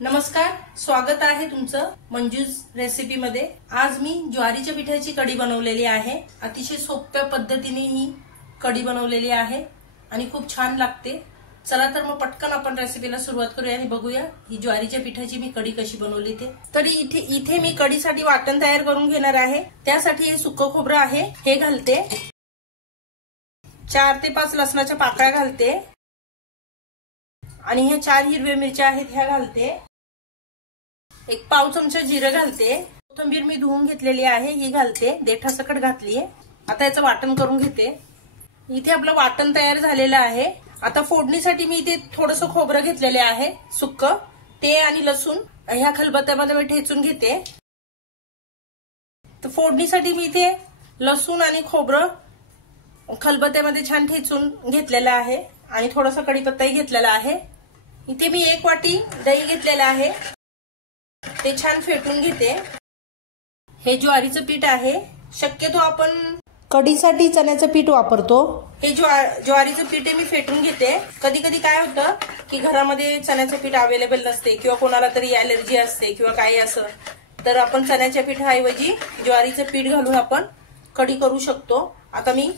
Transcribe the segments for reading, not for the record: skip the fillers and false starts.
नमस्कार, स्वागत आहे तुमचं मंजूस रेसिपी मध्ये। आज मी ज्वारीच्या पिठाची कढी बनवलेली आहे। अतिशय सोप्या पद्धतीने ही कढी बनवलेली आहे आणि खूप छान लागते। चला तर मग पटकन आपण रेसिपीला सुरुवात करूया आणि बघूया ही ज्वारीच्या पिठाची मी कढी कशी बनवली ते। तरी इथे मी कढीसाठी वाटण तयार करून घेणार आहे। त्यासाठी हे सुकं खोबरं आहे, हे घालते। 4 ते 5 लसणाच्या पाकळ्या घालते आणि हे 4 हिरव्या मिरच्या आहेत ह्या घालते। 1 पाव चमचा जिरं घालते। कोथिंबीर मी धुवून घेतलेली आहे ही घालते, देठासकट घातलीये। आता याचं वाटण करून घेते। इथे आपलं वाटण तयार झालेलं आहे। आता फोडणीसाठी मी इथे थोडंसं खोबरं घेतलेले आहे सुक्कं, ते आणि लसूण ह्या खलबत्त्यामध्ये मी ठेचून घेते। तर फोडणीसाठी मी इथे लसूण आणि खोबरं खलबत्त्यामध्ये छान ठेचून घेतलेलं आहे आणि थोडासा कढीपत्ताही घेतलेला आहे। इथे मी 1 वाटी दही घेतलेलं आहे, ते छान फेटून घेते। हे ज्वारीचं पीठ आहे, शक्यतो आपण कढीसाठी चण्याचं पीठ वापरतो। हे ज्वारीचं पीठ मी फेटून घेते। कधी कधी काय होतं की घरामध्ये चण्याचं पीठ अवेलेबल नसते किंवा कोणाला तरी ॲलर्जी असते किंवा काही असं, तर आपण चण्याच्या पिठाऐवजी ज्वारीचं पीठ घालून आपण कढी करू शकतो। आता मी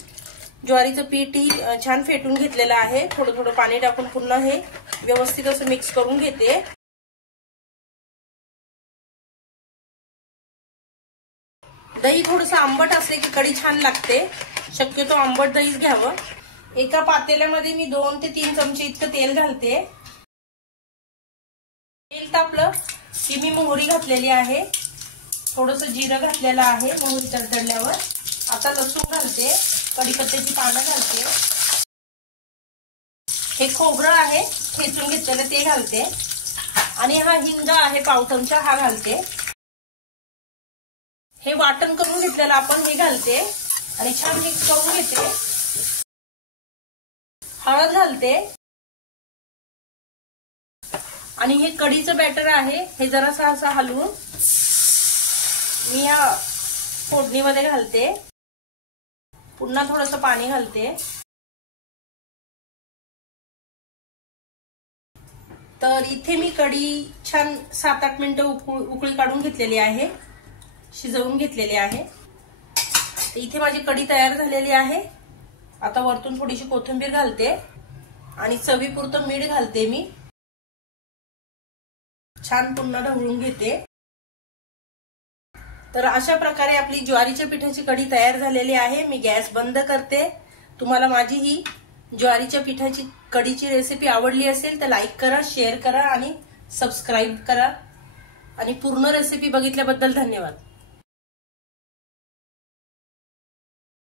ज्वारीचं पीठही छान फेटून घेतलेलं आहे। थोडं थोडं पाणी टाकून पुन्हा हे व्यवस्थित असं मिक्स करून घेते। दही थोडंसं आंबट असले की कढी छान लागते, शक्यतो आंबट दहीच घ्यावं। एका पातेल्यामध्ये मी 2 ते 3 चमचे इतकं तेल घालते। तेल तापलं की मी मोहरी घातलेली आहे, थोडंसं जिरं घातलेलं आहे मोहरी तडतडल्यावर। आता लसूण घालते, कढीपत्त्याची पानं घालते, हे खोबरं आहे ठेचून घेतलेलं ते घालते आणि हा हिंग आहे पाव चमचा हा घालते। हे वाटण करून घेतलेलं आपण हे घालते आणि छान मिक्स करून घेते। हळद घालते आणि हे कढीचं बॅटर आहे हे जरासं असं हलवून मी या फोडणीमध्ये घालते। पुन्हा थोडंसं पाणी घालते। तर इथे मी कढी छान 7-8 मिनिटं उकळी काढून घेतलेली आहे, शिजवून घेतलेली आहे। इथे माझी कढी तयार झालेली आहे। आता वरतून थोडीशी कोथिंबीर घालते आणि चवीपुरतं मीठ घालते मी। छान पुन्हा ढवळून घेते। तर अशा प्रकारे आपली ज्वारीच्या पिठाची कढी तयार झालेली आहे। मी गॅस बंद करते। तुम्हाला माझी ही ज्वारीच्या पिठाची कढीची रेसिपी आवडली असेल तर लाईक करा, शेअर करा आणि सबस्क्राईब करा आणि पूर्ण रेसिपी बघितल्याबद्दल धन्यवाद।